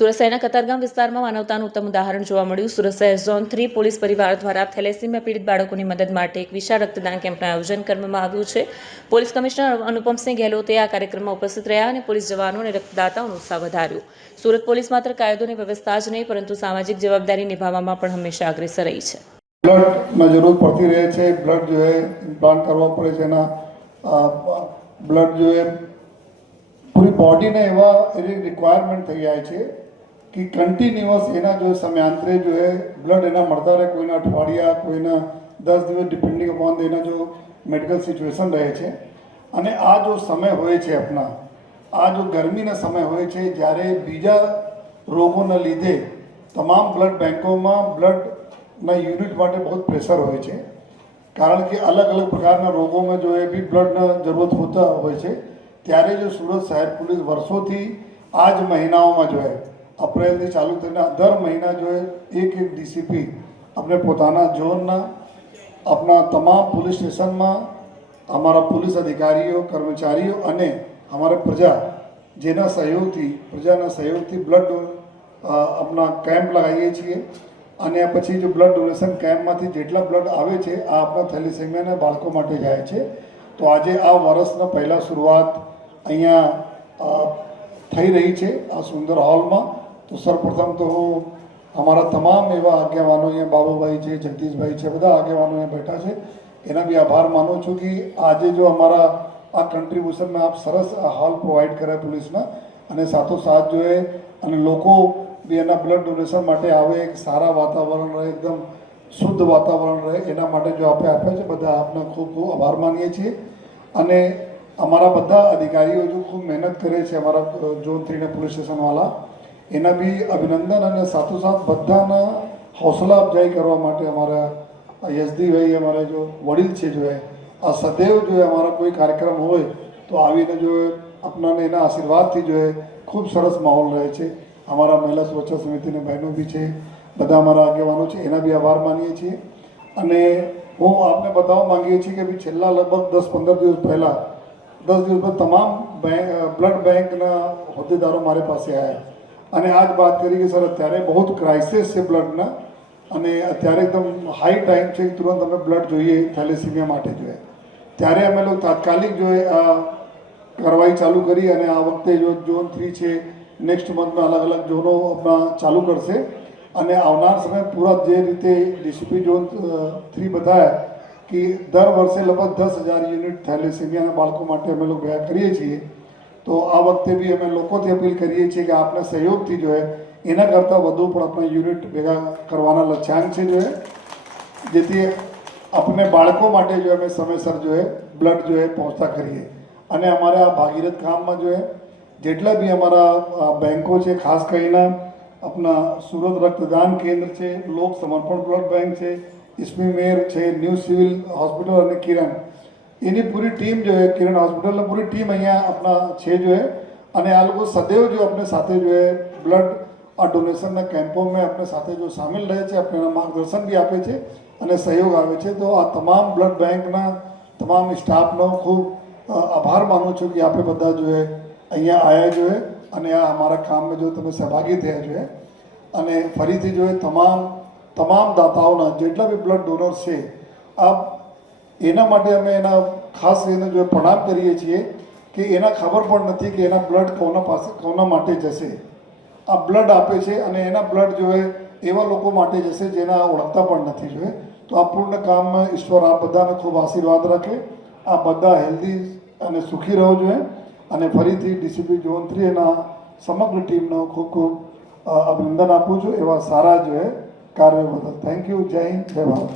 સુરત શહેરના કતારગામ વિસ્તારમાં માનવતાનું ઉત્તમ ઉદાહરણ જોવા મળ્યું. સુરત શહેર ઝોન 3 પોલીસ પરિવાર દ્વારા થેલેસીમિયા પીડિત બાળકોની મદદ માટે એક વિશાળ રક્તદાન કેમ્પનું આયોજન કરવામાં આવ્યું છે. પોલીસ કમિશનર અનુપમસિંહ ગેહલોતે આ કાર્યક્રમમાં ઉપસ્થિત રહ્યા અને પોલીસ જવાનો અને રક્તદાતાઓનો ઉત્સાહ વધાર્યો. સુરત પોલીસ માત્ર કાયદો અને વ્યવસ્થા જ નહીં પરંતુ સામાજિક જવાબદારી નિભાવવામાં પણ હંમેશા અગ્રેસર રહી છે. બ્લડમાં જરૂર પડતી રહે છે. બ્લડ જો है इम्प्लांट કરવા પડે છે. એના બ્લડ જો है પૂરી બોડીને એવા એની રિક્વાયરમેન્ટ થઈ જાય છે कि કન્ટિન્યુઅસ એના જો સમયાંતરે જો है બ્લડ એના મળતા રહે. કોઈના અઠવાડિયા, કોઈના 10 દિવસ ડિપેન્ડિંગ અપોન એના જો મેડિકલ સિચ્યુએશન રહે છે. અને આ જો સમય હોય છે આપણા, આ જો ગરમીના સમય હોય છે જ્યારે બીજા રોગોના લીધે તમામ બ્લડ બેંકોમાં બ્લડના યુનિટ માટે બહુ પ્રેશર હોય છે. કારણ કે અલગ અલગ પ્રકારના રોગોમાં જો એ બી બ્લડના જરૂરત હોતા હોય છે. ત્યારે જો સુરત શહેર પોલીસ વર્ષોથી આ જ મહિનાઓમાં જો है અપ્રિલથી ચાલુ થઈને દર મહિના જો એક ડીસીપી આપણે પોતાના ઝોનના આપણા તમામ પોલીસ સ્ટેશનમાં અમારા પોલીસ અધિકારીઓ, કર્મચારીઓ અને અમારા પ્રજાના સહયોગથી બ્લડ આપણા કેમ્પ લગાવીએ છીએ. અને પછી જો બ્લડ ડોનેશન કેમ્પમાંથી જેટલા બ્લડ આવે છે આ આપણા થેલેસેમિયાના બાળકો માટે જાય છે. તો આજે આ વર્ષના પહેલાં શરૂઆત અહીંયા થઈ રહી છે આ સુંદર હોલમાં. તો સર્વપ્રથમ તો હું અમારા તમામ એવા આગેવાનો અહીંયા બાબુભાઈ છે, જગદીશભાઈ છે, બધા આગેવાનો અહીંયા બેઠા છે, એના બી આભાર માનું છું કે આજે જો અમારા આ કન્ટ્રીબ્યુશનમાં આપ સરસ આ હોલ પ્રોવાઈડ કર્યા પોલીસના. અને સાથોસાથ જો એ અને લોકો બી એના બ્લડ ડોનેશન માટે આવે, એક સારા વાતાવરણ રહે, એકદમ શુદ્ધ વાતાવરણ રહે, એના માટે જો આપણે આપ્યા છે બધા આપને ખૂબ ખૂબ આભાર માનીએ છીએ. અને અમારા બધા અધિકારીઓ જો ખૂબ મહેનત કરે છે અમારા ઝોન 3ના પોલીસ સ્ટેશનવાળા, એના બી અભિનંદન. અને સાથોસાથ બધાના હૌસલા અફજાઈ કરવા માટે અમારા યશદીભાઈ અમારા જો વડીલ છે જો આ સદૈવ જો અમારા કોઈ કાર્યક્રમ હોય તો આવીને જો આપણાને એના આશીર્વાદથી જો ખૂબ સરસ માહોલ રહે છે. અમારા મહિલા સુરક્ષા સમિતિના બહેનો બી છે, બધા અમારા આગેવાનો છે, એના બી આભાર માનીએ છીએ. અને હું આપને બતાવવા માંગીએ છીએ કે ભાઈ છેલ્લા લગભગ 10-15 દિવસ પહેલાં 10 દિવસ પર તમામ બ્લડ બેંકના હોદ્દેદારો મારી પાસે આવ્યા અને આ જ વાત કરી કે સર અત્યારે બહુ ક્રાઇસિસ છે બ્લડના અને અત્યારે એકદમ હાઈ ટાઈમ છે કે તુરંત અમે બ્લડ જોઈએ થેલેસીમિયા માટે જોઈએ. ત્યારે અમે લોકો તાત્કાલિક જોઈએ આ કાર્યવાહી ચાલુ કરી. અને આ વખતે જો ઝોન 3 છે, નેક્સ્ટ મંથમાં અલગ અલગ ઝોનો આપણા ચાલુ કરશે. અને આવનાર સમય પૂરા જે રીતે ડીસીપી ઝોન 3 બતાવ્યા કે દર વર્ષે લગભગ 10,000 યુનિટ થેલેસીમિયાના બાળકો માટે અમે લોકો ભેગા કરીએ છીએ. તો આ વખતે બી અમે લોકોથી અપીલ કરીએ છીએ કે આપના સહયોગથી જો એના કરતાં વધુ પણ આપણે યુનિટ ભેગા કરવાના લક્ષ્યાંક છે જો જેથી આપણે બાળકો માટે જો અમે સમયસર જો બ્લડ જો પહોંચતા કરીએ. અને અમારે આ ભાગીરથ કામમાં જો જેટલા બી અમારા બેંકો છે, ખાસ કરીને આપણા સુરત રક્તદાન કેન્દ્ર છે, લોક સમર્પણ બ્લડ બેંક છે, ઇસ્મી મેર છે, ન્યૂ સિવિલ હોસ્પિટલ અને કિરણ, એની પૂરી ટીમ જો કિરણ હોસ્પિટલની પૂરી ટીમ અહીંયા આપણા છે જો અને આ લોકો સદૈવ જો આપણે સાથે જો બ્લડ આ ડોનેશનના કેમ્પોમાં આપણે સાથે જો સામેલ રહે છે, આપણે માર્ગદર્શન બી આપે છે અને સહયોગ આવે છે. તો આ તમામ બ્લડ બેંકના તમામ સ્ટાફનો ખૂબ આભાર માનું છું કે આપણે બધા જો અહીંયા આવ્યા જોઈએ અને આ અમારા કામમાં જો તમે સહભાગી થયા જોઈએ. અને ફરીથી જો તમામ દાતાઓના જેટલા બી બ્લડ ડોનર્સ છે આ એના માટે અમે એના ખાસ કરીને જો પ્રણામ કરીએ છીએ કે એના ખબર પણ નથી કે એના બ્લડ કોના માટે જશે. આ બ્લડ આપે છે અને એના બ્લડ જો એવા લોકો માટે જશે જેના ઓળખતા પણ નથી જોઈએ. તો આ પૂર્ણ કામમાં ઈશ્વર આ બધાને ખૂબ આશીર્વાદ રાખે. આ બધા હેલ્ધી અને સુખી રહો જોઈએ. અને ફરીથી ડીસીપી ઝોન 3 એના સમગ્ર ટીમનો ખૂબ ખૂબ અભિનંદન આપું છું એવા સારા જો કાર્ય બદલ. Thank you. જય હિન્દ, જય ભારત.